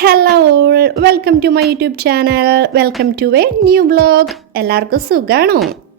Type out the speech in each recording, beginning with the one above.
Hello welcome to my YouTube channel welcome to a new blog എല്ലാവർക്കും സുഖമാണോ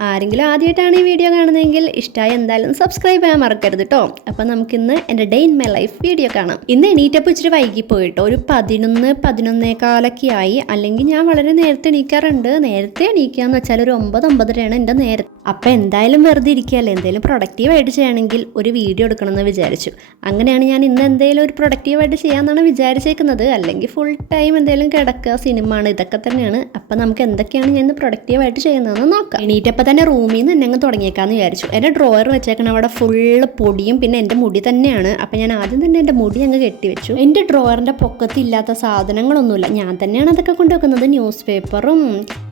ആരെങ്കിലും ആദ്യമായിട്ടാണ് ഈ വീഡിയോ കാണുന്നതെങ്കിൽ ഇഷ്ടമായി എന്തായാലും സബ്സ്ക്രൈബ് ചെയ്യാൻ മറക്കരുത് കേട്ടോ അപ്പം നമുക്കിന്ന് എന്റെ day in my life video കാണാം. ഇന്ന് എണീറ്റപ്പോൾ ഇച്ചിരി വൈകി പോയിട്ടോ ഒരു പതിനൊന്ന് പതിനൊന്നേകാലൊക്കെ ആയി അല്ലെങ്കിൽ ഞാൻ വളരെ നേരത്തെ എണീക്കാറുണ്ട്. നേരത്തെ എണീക്കുക എന്ന് വെച്ചാൽ ഒരു ഒമ്പത് ഒമ്പതരയാണ് എന്റെ നേരത്തെ അപ്പം എന്തായാലും വെറുതെ ഇരിക്കുകയല്ലേ? എന്തെങ്കിലും പ്രൊഡക്റ്റീവായിട്ട് ചെയ്യണമെങ്കിൽ ഒരു വീഡിയോ എടുക്കണമെന്ന് വിചാരിച്ചു. അങ്ങനെയാണ് ഞാൻ ഇന്ന് എന്തെങ്കിലും ഒരു പ്രൊഡക്റ്റീവായിട്ട് ചെയ്യാമെന്നാണ് വിചാരിച്ചേക്കുന്നത്. അല്ലെങ്കിൽ ഫുൾ ടൈം എന്തെങ്കിലും കിടക്കുക സിനിമ ആണ് ഇതൊക്കെ തന്നെയാണ്. അപ്പം നമുക്ക് എന്തൊക്കെയാണ് ഞാൻ ഇന്ന് പ്രൊഡക്റ്റീവായിട്ട് ചെയ്യുന്നതെന്ന് നോക്കാം. എണീറ്റപ്പോൾ തന്നെ റൂമിൽ നിന്ന് തന്നെ അങ്ങ് തുടങ്ങിയേക്കാന്ന് വിചാരിച്ചു. എന്റെ ഡ്രോയർ വെച്ചേക്കണ അവിടെ ഫുൾ പൊടിയും പിന്നെ എന്റെ മുടി തന്നെയാണ്. അപ്പം ഞാൻ ആദ്യം തന്നെ എന്റെ മുടി അങ്ങ് കെട്ടിവെച്ചു. എന്റെ ഡ്രോയറിന്റെ പൊക്കത്തില്ലാത്ത സാധനങ്ങളൊന്നുമില്ല. ഞാൻ തന്നെയാണ് അതൊക്കെ കൊണ്ടുവെക്കുന്നത്. ന്യൂസ് പേപ്പറും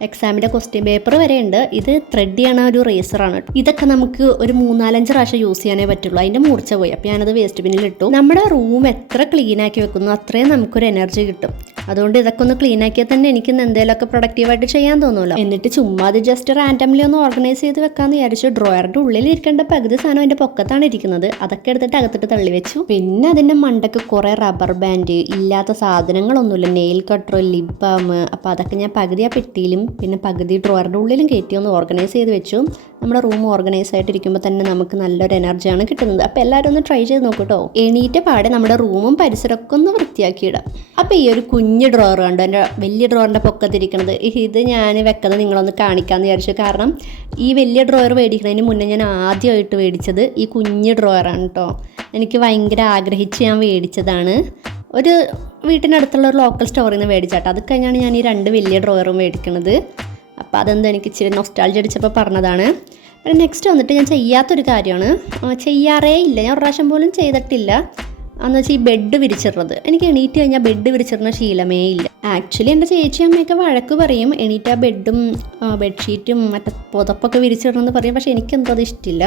എക്സാമിന്റെ ക്വസ്റ്റ്യൻ പേപ്പർ വരെയുണ്ട് ഇത് ത്രെഡ് ചെയ്യണ ഒരു റേസറാണ് ഇതൊക്കെ നമുക്ക് ഒരു മൂന്നാലഞ്ച് പ്രാവശ്യം യൂസ് ചെയ്യാനേ പറ്റുള്ളൂ. അതിന്റെ മൂർച്ച പോയി. അപ്പോൾ ഞാനത് വേസ്റ്റ് ബിന്നിൽ ഇട്ടു. നമ്മുടെ റൂം എത്ര ക്ലീൻ ആക്കി വെക്കുന്നു അത്രയും നമുക്കൊരു എനർജി കിട്ടും. അതുകൊണ്ട് ഇതൊക്കെ ഒന്ന് ക്ലീൻ ആക്കിയാൽ തന്നെ എനിക്ക് ഇന്ന് എന്തെങ്കിലുമൊക്കെ പ്രൊഡക്റ്റീവായിട്ട് ചെയ്യാൻ തോന്നുമല്ലോ എന്നിട്ട് ചുമ്മാ അത് ജസ്റ്റ് റാൻഡംലി ഒന്ന് ഓർഗനൈസ് ചെയ്ത് വെക്കാന്ന് വിചാരിച്ചു. ഡ്രോയറിന്റെ ഉള്ളിൽ ഇരിക്കേണ്ട പകുതി സാധനം എന്റെ പൊക്കത്താണ് ഇരിക്കുന്നത്. അതൊക്കെ എടുത്തിട്ട് അകത്തിട്ട് തള്ളി വെച്ചു. പിന്നെ അതിന്റെ മണ്ടക്ക് കുറേ റബ്ബർ ബാൻഡ് ഇല്ലാത്ത സാധനങ്ങളൊന്നുമില്ല. നെയിൽ കട്ടർ ലിപ് ബാം അപ്പോൾ അതൊക്കെ ഞാൻ പകുതി ആ പെട്ടിയിലും പിന്നെ പകുതി ഡ്രോയറിന്റെ ഉള്ളിലും കയറ്റി ഒന്ന് ഓർഗനൈസ് ചെയ്ത് വെച്ചു. നമ്മുടെ റൂം ഓർഗനൈസ് ആയിട്ടിരിക്കുമ്പോൾ തന്നെ നമുക്ക് നല്ലൊരു എനർജിയാണ് കിട്ടുന്നത്. അപ്പോൾ എല്ലാവരും ഒന്ന് ട്രൈ ചെയ്ത് നോക്കൂട്ടോ എണീറ്റ പാടെ നമ്മുടെ റൂമും പരിസരമൊക്കെ ഒന്ന് വൃത്തിയാക്കിയിടാം. അപ്പോൾ ഈ ഒരു കുഞ്ഞ് ഡ്രോർ കണ്ടോ? എന്റെ വലിയ ഡ്രോറിന്റെ പൊക്കത്തിരിക്കുന്നത് ഇത് ഞാൻ വെക്കുന്നത് നിങ്ങളൊന്ന് കാണിക്കാമെന്ന് വിചാരിച്ചു. കാരണം ഈ വലിയ ഡ്രോയർ മേടിക്കുന്നതിന് മുന്നേ ഞാൻ ആദ്യമായിട്ട് മേടിച്ചത് ഈ കുഞ്ഞ് ഡ്രോയറാണ് കേട്ടോ എനിക്ക് ഭയങ്കര ആഗ്രഹിച്ച് ഞാൻ മേടിച്ചതാണ്. ഒരു വീട്ടിനടുത്തുള്ള ഒരു ലോക്കൽ സ്റ്റോറിൽ നിന്ന് മേടിച്ചാട്ടോ അത് കഴിഞ്ഞാണ് ഞാൻ ഈ രണ്ട് വലിയ ഡ്രോയറും മേടിക്കുന്നത് അപ്പോൾ അതെന്തോ എനിക്ക് ഇച്ചിരി നൊസ്റ്റാൾജി അടിച്ചപ്പോൾ പറഞ്ഞതാണ്. പിന്നെ നെക്സ്റ്റ് വന്നിട്ട് ഞാൻ ചെയ്യാത്തൊരു കാര്യമാണ്. ചെയ്യാറേ ഇല്ല. ഞാൻ ഒരു പ്രാവശ്യം പോലും ചെയ്തിട്ടില്ല. എന്ന് വെച്ചാൽ ഈ ബെഡ് വിരിച്ചിടുന്നത്. എനിക്ക് എണീറ്റ് കഴിഞ്ഞാൽ ബെഡ് വിരിച്ചിടുന്ന ശീലമേ ഇല്ല. ആക്ച്വലി എന്റെ ചേച്ചി അമ്മയൊക്കെ വഴക്ക് പറയും. എണീറ്റ് ആ ബെഡും ബെഡ്ഷീറ്റും മറ്റേ പുതപ്പൊക്കെ വിരിച്ചിടണമെന്ന് പറയും. പക്ഷേ എനിക്കെന്തോ അത് ഇഷ്ടമില്ല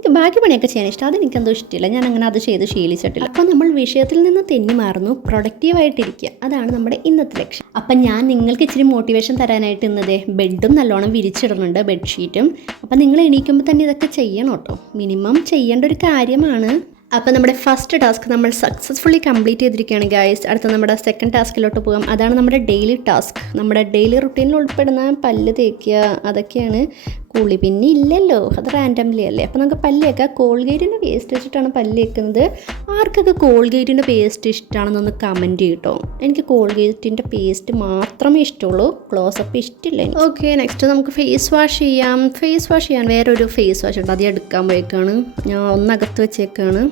എനിക്ക് ബാക്കി പണിയൊക്കെ ചെയ്യാൻ ഇഷ്ടം. അതെനിക്കെന്തോ ഇഷ്ടമില്ല ഞാൻ അങ്ങനെ അത് ചെയ്ത് ശീലിച്ചിട്ടില്ല. അപ്പോൾ നമ്മൾ വിഷയത്തിൽ നിന്ന് തെന്നി മാറുന്നു. പ്രൊഡക്റ്റീവായിട്ടിരിക്കുക അതാണ് നമ്മുടെ ഇന്നത്തെ ലക്ഷ്യം. അപ്പം ഞാൻ നിങ്ങൾക്ക് ഇച്ചിരി മോട്ടിവേഷൻ തരാനായിട്ട് ഇന്നതേ ബെഡും നല്ലോണം വിരിച്ചിടുന്നുണ്ട് ബെഡ്ഷീറ്റും. അപ്പം നിങ്ങൾ എണീക്കുമ്പോൾ തന്നെ ഇതൊക്കെ ചെയ്യണം കേട്ടോ. മിനിമം ചെയ്യേണ്ട ഒരു കാര്യമാണ്. അപ്പോൾ നമ്മുടെ ഫസ്റ്റ് ടാസ്ക് നമ്മൾ സക്സസ്ഫുള്ളി കംപ്ലീറ്റ് ചെയ്തിരിക്കുകയാണ് ഗൈസ് അടുത്ത നമ്മുടെ സെക്കൻഡ് ടാസ്കിലോട്ട് പോകാം. അതാണ് നമ്മുടെ ഡെയിലി ടാസ്ക് നമ്മുടെ ഡെയിലി റുട്ടീനിൽ ഉൾപ്പെടുന്ന പല്ല് തേക്കുക. അതൊക്കെയാണ് കുളി പിന്നെ ഇല്ലല്ലോ. അത് റാൻഡംലി അല്ലേ? അപ്പോൾ നമുക്ക് പല്ല് തേക്കാം കോൾഗേറ്റിന്റെ പേസ്റ്റ് വെച്ചിട്ടാണ് പല്ല് വെക്കുന്നത് ആർക്കൊക്കെ കോൾഗേറ്റിന്റെ പേസ്റ്റ് ഇഷ്ടമാണെന്നൊന്ന് കമന്റ് ചെയ്യട്ടോ. എനിക്ക് കോൾഗേറ്റിന്റെ പേസ്റ്റ് മാത്രമേ ഇഷ്ടമുള്ളൂ. ക്ലോസപ്പ് ഇഷ്ടമില്ല ഓക്കെ നെക്സ്റ്റ് നമുക്ക് ഫേസ് വാഷ് ചെയ്യാം. ഫേസ് വാഷ് ചെയ്യാൻ വേറൊരു ഫേസ് വാഷ് ഉണ്ട്. അത് എടുക്കാൻ പോയേക്കാണ്. ഞാൻ ഒന്നകത്ത് വെച്ചേക്കാണ്.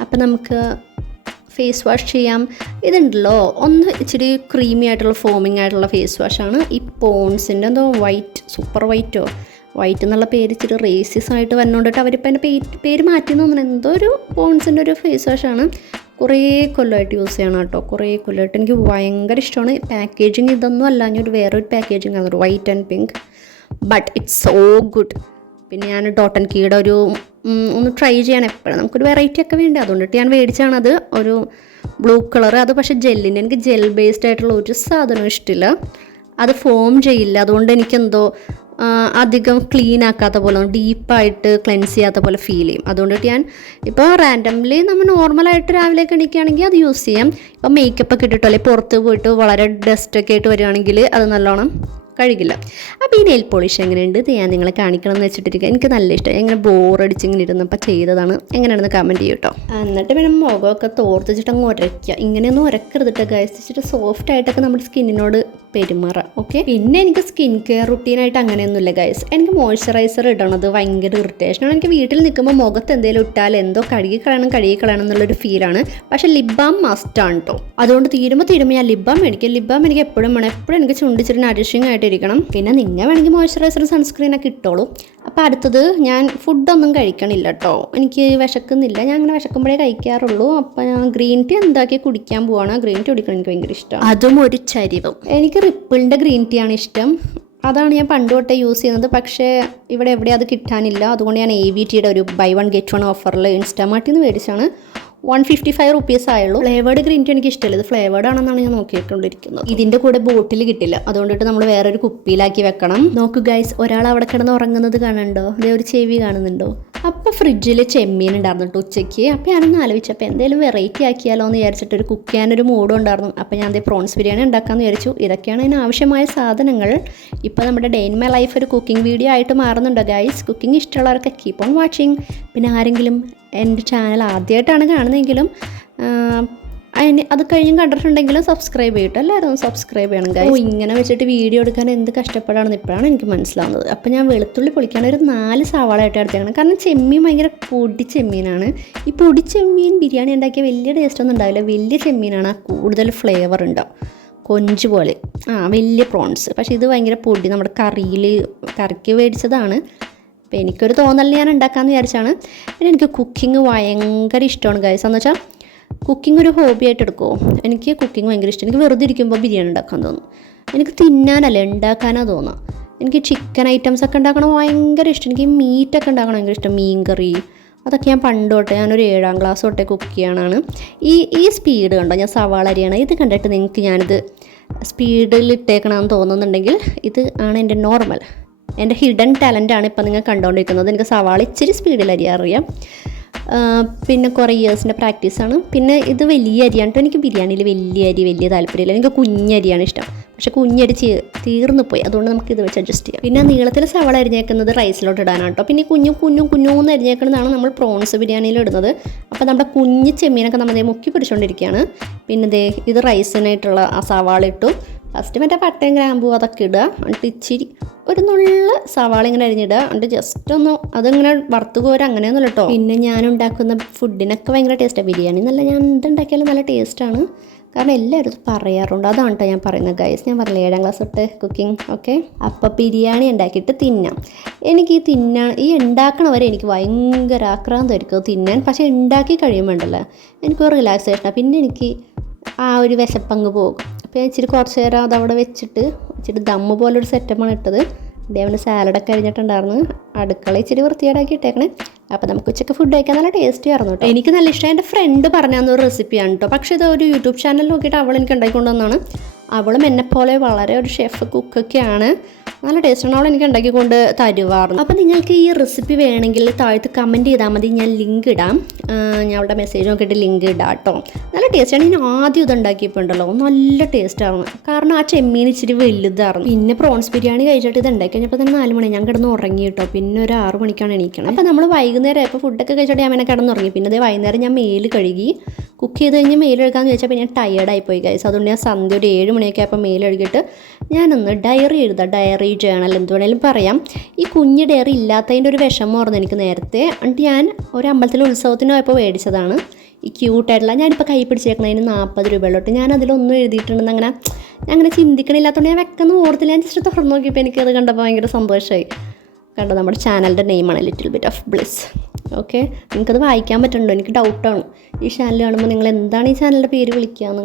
അപ്പോൾ നമുക്ക് ഫേസ് വാഷ് ചെയ്യാം. ഇതുണ്ടല്ലോ. ഒന്ന് ഇച്ചിരി ക്രീമി ആയിട്ടുള്ള ഫോമിങ് ആയിട്ടുള്ള ഫേസ് വാഷാണ് ഈ പോൺസിന്റെ എന്തോ വൈറ്റ് സൂപ്പർ വൈറ്റോ വൈറ്റ് എന്നുള്ള പേര് ഇച്ചിരി റേസിസ് ആയിട്ട് വന്നുകൊണ്ടിട്ട് അവരിപ്പോൾ എന്റെ പേര് പേര് മാറ്റി തോന്നുന്നു. എന്തോ ഒരു പോൺസിന്റെ ഒരു ഫേസ് വാഷാണ് കുറേ കൊല്ലമായിട്ട് യൂസ് ചെയ്യണം കേട്ടോ കുറേ കൊല്ലമായിട്ട് എനിക്ക് ഭയങ്കര ഇഷ്ടമാണ് പാക്കേജിങ് ഇതൊന്നും അല്ല. ഞാൻ ഒരു വേറൊരു പാക്കേജിങ് ആണ്. White and pink but it's so good പിന്നെ ഞാൻ ഡോട്ടൻ കീയുടെ ഒരു ഒന്ന് ട്രൈ ചെയ്യണം. എപ്പോഴും നമുക്കൊരു വെറൈറ്റി ഒക്കെ വേണ്ടേ. അതുകൊണ്ടിട്ട് ഞാൻ മേടിച്ചാണത് ഒരു ബ്ലൂ കളർ അത് പക്ഷേ ജെല്ലിന്റെ എനിക്ക് ജെൽ ബേസ്ഡ് ആയിട്ടുള്ള ഒരു സാധനവും ഇഷ്ടമില്ല അത് ഫോം ചെയ്യില്ല. അതുകൊണ്ട് എനിക്കെന്തോ അധികം ക്ലീൻ ആക്കാത്ത പോലെ ഡീപ്പായിട്ട് ക്ലെൻസ് ചെയ്യാത്ത പോലെ ഫീൽ ചെയ്യും. അതുകൊണ്ടിട്ട് ഞാൻ ഇപ്പോൾ റാൻഡംലി നമ്മൾ നോർമലായിട്ട് രാവിലെ എണീക്കുകയാണെങ്കിൽ അത് യൂസ് ചെയ്യാം. ഇപ്പോൾ മേക്കപ്പ് ഒക്കെ ഇട്ടിട്ടോ അല്ലെങ്കിൽ പുറത്ത് പോയിട്ട് വളരെ ഡസ്റ്റൊക്കെ ആയിട്ട് വരികയാണെങ്കിൽ അത് നല്ലോണം കഴുകില്ല. അപ്പോൾ ഈ നെയിൽ പോളിഷ് എങ്ങനെയുണ്ട് ഞാൻ നിങ്ങളെ കാണിക്കണം എന്ന് വെച്ചിട്ടിരിക്കുക എനിക്ക് നല്ല ഇഷ്ടം. എങ്ങനെ ബോറടിച്ച് ഇങ്ങനെ ഇരുന്നപ്പോൾ ചെയ്തതാണ്. എങ്ങനെയാണെന്ന് കമന്റ് ചെയ്യും കേട്ടോ എന്നിട്ട് പിന്നെ മുഖമൊക്കെ തോർത്തിച്ചിട്ട് അങ്ങ് ഉരയ്ക്കുക ഇങ്ങനെയൊന്നും ഉരക്കരുതിട്ട് വെച്ചിട്ട് സോഫ്റ്റ് ആയിട്ടൊക്കെ നമ്മുടെ സ്കിന്നിനോട് പെരുമാറാം. ഓക്കെ പിന്നെ എനിക്ക് സ്കിൻ കെയർ റുട്ടീനായിട്ട് അങ്ങനെയൊന്നുമില്ല ഗൈസ് എനിക്ക് മോയ്സ്ചറൈസർ ഇടണത് ഭയങ്കര ഇറിറ്റേഷനാണ് എനിക്ക് വീട്ടിൽ നിൽക്കുമ്പോൾ മുഖത്ത് എന്തെങ്കിലും ഇട്ടാൽ എന്തോ കഴുകി കളയണം കഴുകി കളയണം എന്നുള്ളൊരു ഫീലാണ് പക്ഷേ ലിപ് ബാം ആണ് കേട്ടോ അതുകൊണ്ട് തീരുമ്പോൾ തീരുമ്പോൾ ഞാൻ ലിപ് ബാം മേടിക്കും. ലിപ് ബാം എനിക്ക് എപ്പോഴും വേണം. എപ്പോഴും എനിക്ക് ചുണ്ടിച്ചിട്ട് നറിഷിങ് ആയിട്ടിരിക്കണം പിന്നെ നിങ്ങൾ വേണമെങ്കിൽ മോയ്സ്ചറൈസർ സൺസ്ക്രീൻ ഒക്കെ ഇട്ടോളൂ. അപ്പോൾ അടുത്തത് ഞാൻ ഫുഡൊന്നും കഴിക്കണില്ല കേട്ടോ എനിക്ക് വിശക്കുന്നില്ല. ഞാൻ അങ്ങനെ വിശക്കുമ്പോഴേ കഴിക്കാറുള്ളൂ. അപ്പോൾ ഞാൻ ഗ്രീൻ ടീ എന്താക്കി കുടിക്കാൻ പോവാണ്. ഗ്രീൻ ടീ കുടിക്കണം എനിക്ക് ഭയങ്കര ഇഷ്ടം. അതും ഒരു ചരിവും. എനിക്ക് റിപ്പിളിന്റെ ഗ്രീൻ ടീ ആണ് ഇഷ്ടം. അതാണ് ഞാൻ പണ്ട് തൊട്ടേ യൂസ് ചെയ്യുന്നത്. പക്ഷേ ഇവിടെ എവിടെ അത് കിട്ടാനില്ല. അതുകൊണ്ട് ഞാൻ എ വി ടിയുടെ ഒരു ബൈ വൺ ഗെറ്റ് വൺ ഓഫറിൽ ഇൻസ്റ്റാമാർട്ടിൽ നിന്ന് മേടിച്ചാണ് വൺ ഫിഫ്റ്റി ഫൈവ് റുപ്പീസ് ആയുള്ളൂ. ഫ്ലേവേർഡ് ഗ്രീൻ ടീ എനിക്ക് ഇഷ്ടമില്ല. ഇത് ഫ്ലേവേർഡ് ആണെന്നാണ് ഞാൻ നോക്കിയിട്ടുണ്ടിരിക്കുന്നത് ഇതിന്റെ കൂടെ ബോട്ടിൽ കിട്ടില്ല. അതുകൊണ്ടിട്ട് നമ്മൾ വേറൊരു കുപ്പിയിലാക്കി വെക്കണം. നോക്കൂ ഗൈസ് ഒരാൾ അവിടെ കിടന്ന് ഉറങ്ങുന്നത് കാണണ്ടോ അതേ ഒരു ചെവി കാണുന്നുണ്ടോ? അപ്പോൾ ഫ്രിഡ്ജിൽ ചെമ്മീൻ ഉണ്ടായിരുന്നു കേട്ടോ ഉച്ചയ്ക്ക്. അപ്പോൾ ഞാനൊന്ന് ആലോചിച്ചപ്പോൾ എന്തെങ്കിലും വെറൈറ്റി ആക്കിയാലോ എന്ന് വിചാരിച്ചിട്ട് ഒരു കുക്ക് ചെയ്യാനൊരു മൂഡും ഉണ്ടായിരുന്നു. അപ്പോൾ ഞാൻ അതേ പ്രോൺസ് ബിരിയാണി ഉണ്ടാക്കാമെന്ന് വിചാരിച്ചു. ഇതൊക്കെയാണ് അതിന് ആവശ്യമായ സാധനങ്ങൾ. ഇപ്പോൾ നമ്മുടെ ഡെയിൻ മൈ ലൈഫ് ഒരു കുക്കിംഗ് വീഡിയോ ആയിട്ട് മാറുന്നുണ്ടോ ഗൈസ് കുക്കിംഗ് ഇഷ്ടമുള്ളവരൊക്കെ കീപ്പ് ഓൺ വാച്ചിങ് പിന്നെ ആരെങ്കിലും എന്റെ ചാനൽ ആദ്യമായിട്ടാണ് കാണുന്നതെങ്കിലും അതിന് അത് കഴിഞ്ഞും കണ്ടിട്ടുണ്ടെങ്കിലും സബ്സ്ക്രൈബ് ചെയ്യട്ടോ. എല്ലാവരും സബ്സ്ക്രൈബ് ചെയ്യണം കാര്യം ഓ ഇങ്ങനെ വെച്ചിട്ട് വീഡിയോ എടുക്കാൻ എന്ത് കഷ്ടപ്പാടാണെന്ന് ഇപ്പോഴാണ് എനിക്ക് മനസ്സിലാവുന്നത്. അപ്പോൾ ഞാൻ വെളുത്തുള്ളി പൊളിക്കാൻ ഒരു നാല് സവാളായിട്ട് എടുത്തേക്കണം. കാരണം ചെമ്മീൻ ഭയങ്കര പൊടി ചെമ്മീനാണ്. ഈ പൊടി ചെമ്മീൻ ബിരിയാണി ഉണ്ടാക്കിയ വലിയ ടേസ്റ്റ് ഒന്നും ഉണ്ടാവില്ല. വലിയ ചെമ്മീനാണ് ആ കൂടുതൽ ഫ്ലേവർ ഉണ്ടാവും കൊഞ്ച് പോലെ. ആ വലിയ പ്രോൺസ് പക്ഷേ ഇത് ഭയങ്കര പൊടി. നമ്മുടെ കറിയിൽ കറിക്ക് മേടിച്ചതാണ് അപ്പോൾ എനിക്കൊരു തോന്നലിൽ ഞാൻ ഉണ്ടാക്കാമെന്ന് വിചാരിച്ചാണ്. പിന്നെ എനിക്ക് കുക്കിംഗ് ഭയങ്കര ഇഷ്ടമാണ് ഗൈസ് എന്ന് വെച്ചാൽ കുക്കിംഗ് ഒരു ഹോബി ആയിട്ട് എടുക്കുമോ എനിക്ക് കുക്കിംഗ് ഭയങ്കര ഇഷ്ടം. എനിക്ക് വെറുതെ ഇരിക്കുമ്പോൾ ബിരിയാണി ഉണ്ടാക്കാൻ തോന്നും. എനിക്ക് തിന്നാനല്ല ഉണ്ടാക്കാനാ തോന്നുക എനിക്ക് ചിക്കൻ ഐറ്റംസ് ഒക്കെ ഉണ്ടാക്കണം ഭയങ്കര ഇഷ്ടം. എനിക്ക് മീറ്റൊക്കെ ഉണ്ടാക്കണം ഭയങ്കര ഇഷ്ടം. മീൻ കറി അതൊക്കെ ഞാൻ പണ്ട് തൊട്ടേ ഞാനൊരു ഏഴാം ക്ലാസ് തൊട്ടേ കുക്ക് ചെയ്യാനാണ് ഈ ഈ സ്പീഡ് കണ്ടോ? ഞാൻ സവാള അരിയാണ്. ഇത് കണ്ടിട്ട് നിങ്ങൾക്ക് ഞാനിത് സ്പീഡിൽ ഇട്ടേക്കണമെന്ന് തോന്നുന്നുണ്ടെങ്കിൽ ഇത് ആണ് എന്റെ നോർമൽ എന്റെ ഹിഡൻ ടാലന്റാണ് ഇപ്പം നിങ്ങൾ കണ്ടുകൊണ്ടിരിക്കുന്നത് എനിക്ക് സവാള ഇച്ചിരി സ്പീഡിൽ ആ, പിന്നെ കുറേ ഇയേഴ്സിന്റെ പ്രാക്ടീസാണ് പിന്നെ ഇത് വലിയ അരിയാണ്. കേട്ടോ എനിക്ക് ബിരിയാണിയിൽ വലിയ അരി വലിയ താല്പര്യമില്ല. എനിക്ക് കുഞ്ഞരിയാണ് ഇഷ്ടം. പക്ഷേ കുഞ്ഞരി തീർന്നു പോയി. അതുകൊണ്ട് നമുക്ക് ഇത് വെച്ച് അഡ്ജസ്റ്റ് ചെയ്യാം. പിന്നെ നീളത്തിൽ സവാള അരിഞ്ഞേക്കുന്നത് റൈസിലോട്ട് ഇടാനാണ് കേട്ടോ. പിന്നെ കുഞ്ഞു കുഞ്ഞു കുഞ്ഞൂന്ന് അരിഞ്ഞേക്കുന്നതാണ് നമ്മൾ പ്രോൺസ് ബിരിയാണിയിൽ ഇടുന്നത്. അപ്പോൾ നമ്മുടെ കുഞ്ഞ് ചെമ്മീനൊക്കെ നമ്മൾ മുക്കി പിടിച്ചുകൊണ്ടിരിക്കുകയാണ് പിന്നെ ദേ ഇത് റൈസിനായിട്ടുള്ള ആ സവാള ഇട്ടു. ഫസ്റ്റ് മറ്റേ പട്ടയും ഗ്രാമ്പൂ അതൊക്കെ ഇടുക. എന്നിട്ട് ഇച്ചിരി ഒരു നുള്ള സവാള ഇങ്ങനെ അരിഞ്ഞിടുക. എന്നിട്ട് ജസ്റ്റ് ഒന്ന് അതിങ്ങനെ വറുത്ത് പോരാ അങ്ങനെയൊന്നുമില്ല കേട്ടോ. പിന്നെ ഞാൻ ഉണ്ടാക്കുന്ന ഫുഡിനൊക്കെ ഭയങ്കര ടേസ്റ്റാണ് ബിരിയാണി എന്നല്ല ഞാൻ എന്തുണ്ടാക്കിയാലും നല്ല ടേസ്റ്റാണ് കാരണം എല്ലാവരും ഇത് പറയാറുണ്ട്. അതാണ് കേട്ടോ ഞാൻ പറയുന്നത് ഗൈസ് ഞാൻ പറഞ്ഞില്ല ഏഴാം ക്ലാസ് തൊട്ട് കുക്കിംഗ് ഓക്കെ അപ്പോൾ ബിരിയാണി ഉണ്ടാക്കിയിട്ട് തിന്നാം. എനിക്ക് ഈ തിന്നാൻ ഈ ഉണ്ടാക്കണവരെ എനിക്ക് ഭയങ്കര ആക്രാന്തമായിരിക്കും ആയിരിക്കും തിന്നാൻ. പക്ഷേ ഉണ്ടാക്കി കഴിയുമ്പോണ്ടല്ലോ എനിക്ക് റിലാക്സേഷനാണ് പിന്നെ എനിക്ക് ആ ഒരു വിശപ്പങ്ങ് പോകും. അപ്പോൾ ഞാൻ ഇച്ചിരി കുറച്ച് നേരം അതവിടെ വെച്ചിട്ട് ഇച്ചിരി ദമ്മ് പോലൊരു സെറ്റപ്പാണ് ഇട്ടത്. ദേവന്റെ സാലഡൊക്കെ അരിഞ്ഞിട്ടുണ്ടായിരുന്നു അടുക്കള ഇച്ചിരി വൃത്തിയേടാക്കി ഇട്ടേക്കണേ. അപ്പോൾ നമുക്ക് ഉച്ചയ്ക്ക് ഫുഡ് കഴിക്കാൻ നല്ല ടേസ്റ്റി ആയിരുന്നു കേട്ടോ എനിക്ക് നല്ല ഇഷ്ടം എന്റെ ഫ്രണ്ട് പറഞ്ഞു തന്ന ഒരു റെസിപ്പിയാണ് കേട്ടോ പക്ഷേ ഇത് ഒരു യൂട്യൂബ് ചാനൽ നോക്കിയിട്ട് അവൾ എനിക്ക് ഉണ്ടാക്കിക്കൊണ്ടുവന്നാണ് അവളും എന്നെപ്പോലെ വളരെ ഒരു ഷെഫ് കുക്കൊക്കെയാണ് നല്ല ടേസ്റ്റാണ് അവൾ എനിക്ക് ഉണ്ടാക്കിക്കൊണ്ട് തരുവാറുണ്ട് അപ്പോൾ നിങ്ങൾക്ക് ഈ റെസിപ്പി വേണമെങ്കിൽ താഴത്ത് കമന്റ് ചെയ്താൽ മതി. ഞാൻ ലിങ്ക് ഇടാം. ഞാൻ അവിടെ മെസ്സേജ് നോക്കിയിട്ട് ലിങ്ക് ഇടാം കേട്ടോ നല്ല ടേസ്റ്റാണ് ഞാൻ ആദ്യം ഇത് ഉണ്ടാക്കിയപ്പോൾ ഉണ്ടല്ലോ നല്ല ടേസ്റ്റാണ് കാരണം ആ ചെമ്മീൻ ഇച്ചിരി വലുതായിരുന്നു പിന്നെ പ്രോൺസ് ബിരിയാണി കഴിച്ചിട്ട് ഇത് ഉണ്ടാക്കി കഴിഞ്ഞപ്പോൾ തന്നെ നാല് മണി. ഞാൻ കിടന്ന് ഉറങ്ങി കേട്ടോ പിന്നെ ഒരു ആറ് മണിക്കാണ് എണീക്കണം. അപ്പോൾ നമ്മൾ വൈകുന്നേരം ഇപ്പോൾ ഫുഡൊക്കെ കഴിച്ചിട്ട് ഞാൻ അങ്ങനെ കിടന്നുറങ്ങി. പിന്നെ അതേ വൈകുന്നേരം ഞാൻ മേൽ കഴുകി. കുക്ക് ചെയ്ത് കഴിഞ്ഞ് മെയിലെഴുകാമെന്ന് ചോദിച്ചാൽ പിന്നെ ടയേർഡായി പോയി കഴിച്ചു അതുകൊണ്ട് ഞാൻ സന്ധ്യ ഒരു ഏഴ് മണിയൊക്കെ ആയപ്പോൾ മെയിലെഴുകിയിട്ട് ഞാനൊന്ന് ഡയറി എഴുതാം ഡയറി ജേണൽ എന്ത് വേണേലും പറയാം. ഈ കുഞ്ഞ് ഡയറി ഇല്ലാത്തതിന്റെ ഒരു വിഷമമായിരുന്നു എനിക്ക് നേരത്തെ. എന്നിട്ട് ഞാൻ ഒരു അമ്പലത്തിലെ ഉത്സവത്തിന് പോയപ്പോൾ മേടിച്ചതാണ്. ഈ ക്യൂട്ടായിട്ടുള്ള ഞാനിപ്പോൾ കൈ പിടിച്ചേക്കണതിന് നാൽപ്പത് രൂപയിലോട്ട് ഞാൻ അതിലൊന്നും എഴുതിയിട്ടുണ്ടെന്ന് അങ്ങനെ ഞാൻ അങ്ങനെ ചിന്തിക്കണില്ലാത്തതുകൊണ്ട് ഞാൻ വെക്കുന്ന ഓർത്തില്ല. ഞാൻ ജസ്റ്റ് തുറന്നു നോക്കിയപ്പോൾ എനിക്കത് കണ്ടപ്പോൾ ഭയങ്കര സന്തോഷമായി. കണ്ടോ നമ്മുടെ ചാനലിന്റെ നെയിമാണ് little bit of bliss okay? നിങ്ങൾക്കത് വായിക്കാൻ പറ്റുന്നുണ്ടോ? എനിക്ക് ഡൗട്ടാണ്. ഈ ചാനൽ കാണുമ്പോൾ നിങ്ങൾ എന്താണ് ഈ ചാനലിന്റെ പേര് വിളിക്കുകയെന്ന്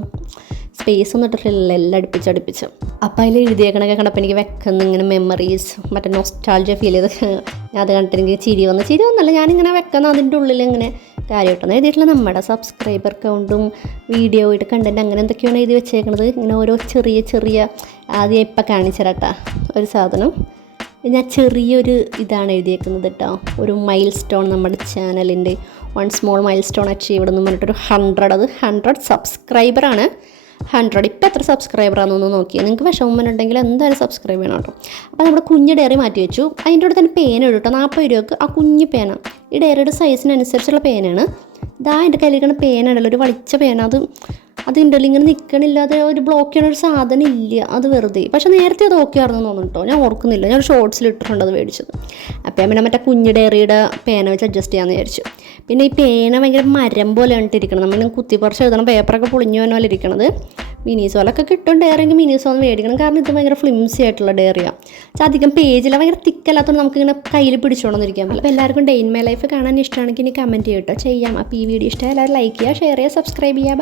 സ്പേസ് ഒന്നും ഇട്ടിട്ടില്ല എല്ലാം അടുപ്പിച്ച് അടുപ്പിച്ച്. അപ്പോൾ അതിൽ എഴുതിയേക്കണൊക്കെ കണ്ടപ്പോൾ എനിക്ക് വെക്കുന്ന ഇങ്ങനെ മെമ്മറീസ് മറ്റേ നൊസ്റ്റാൾജിയ ഫീൽ ചെയ്ത് അത് കണ്ടിട്ട് എനിക്ക് ചിരി വന്ന്. ചിരി വന്നല്ല ഞാനിങ്ങനെ വെക്കുന്ന അതിന്റെ ഉള്ളിൽ ഇങ്ങനെ കാര്യമായിട്ടൊന്നും എഴുതിയിട്ടില്ല നമ്മുടെ സബ്സ്ക്രൈബർ കൗണ്ടും വീഡിയോ ആയിട്ട് കണ്ടന്റ് അങ്ങനെ എന്തൊക്കെയാണ് എഴുതി വെച്ചേക്കണത്? ഇങ്ങനെ ഓരോ ചെറിയ ചെറിയ ആദ്യം ഇപ്പം കാണിച്ചരാട്ടാ ഒരു സാധനം. ഞാൻ ചെറിയൊരു ഇതാണ് എഴുതിയേക്കുന്നത് കേട്ടോ ഒരു മൈൽ സ്റ്റോൺ നമ്മുടെ ചാനലിന്റെ one small milestone achieved എന്ന് പറഞ്ഞിട്ടൊരു ഹൺഡ്രഡ് അത് ഹൺഡ്രഡ് സബ്സ്ക്രൈബറാണ് ഹൺഡ്രഡ് ഇപ്പം എത്ര സബ്സ്ക്രൈബറാണെന്നൊന്ന് നോക്കിയാൽ നിങ്ങൾക്ക് വിഷമം ഉണ്ടെങ്കിൽ എന്തായാലും സബ്സ്ക്രൈബ് ചെയ്യണം കേട്ടോ അപ്പോൾ നമ്മുടെ കുഞ്ഞ് ഡയറി മാറ്റി വെച്ചു. അതിന്റെ കൂടെ തന്നെ പേന ഇടും കേട്ടോ നാൽപ്പത് രൂപക്ക് ആ കുഞ്ഞ് പേന ഈ ഡയറിയുടെ സൈസിനനുസരിച്ചുള്ള പേനയാണ് ഇതാ എന്റെ കയ്യിലിരിക്കുന്ന പേന ഉണ്ടല്ലോ ഒരു വളിച്ച പേന അത് അതുണ്ടല്ലോ ഇങ്ങനെ നിൽക്കണില്ലാതെ ഒരു ബ്ലോക്ക് ചെയ്യണ ഒരു സാധനം ഇല്ല. അത് വെറുതെ. പക്ഷെ നേരത്തെ അത് ഓക്കെ ആയിരുന്നു തോന്നുന്നു ഞാൻ ഓർക്കുന്നില്ല. ഞാൻ ഷോർട്സിൽ ഇട്ടിട്ടുണ്ട് അത് മേടിച്ചത്. അപ്പം പിന്നെ മറ്റേ കുഞ്ഞ് ഡയറിയുടെ പേന വെച്ച് അഡ്ജസ്റ്റ് ചെയ്യാമെന്ന് വിചാരിച്ചു. പിന്നെ ഈ പേന ഭയങ്കര മരം പോലെ ഇട്ടിരിക്കണം നമ്മൾ കുത്തി പറിച്ച് എഴുതണം പേപ്പറൊക്കെ പൊളിഞ്ഞു പോകാൻ പോലെ ഇരിക്കണത്. മിനിസോലൊക്കെ കിട്ടും ഡയറിയെങ്കിൽ മിനിസോ ഒന്ന് മേടിക്കണം. കാരണം ഇത് ഭയങ്കര ഫ്ലിംസി ആയിട്ടുള്ള ഡയറിയാണ് പക്ഷേ അധികം പേജില്ല ഭയങ്കര തിക്കല്ലാത്തതുകൊണ്ട് നമുക്കിങ്ങനെ കയ്യിൽ പിടിച്ചോണമെന്നിരിക്കാൻ പറ്റില്ല. അപ്പോൾ എല്ലാവർക്കും ഡെയിൻ മൈ ലൈഫ് കാണാൻ ഇഷ്ടമാണെങ്കിൽ ഇനി കമന്റ് ചെയ്യട്ടോ. ചെയ്യാം. അപ്പോൾ ഈ വീഡിയോ ഇഷ്ടമായി എല്ലാവരും ലൈക്ക് ചെയ്യുക ഷെയർ ചെയ്യുക സബ്സ്ക്രൈബ് ചെയ്യുക.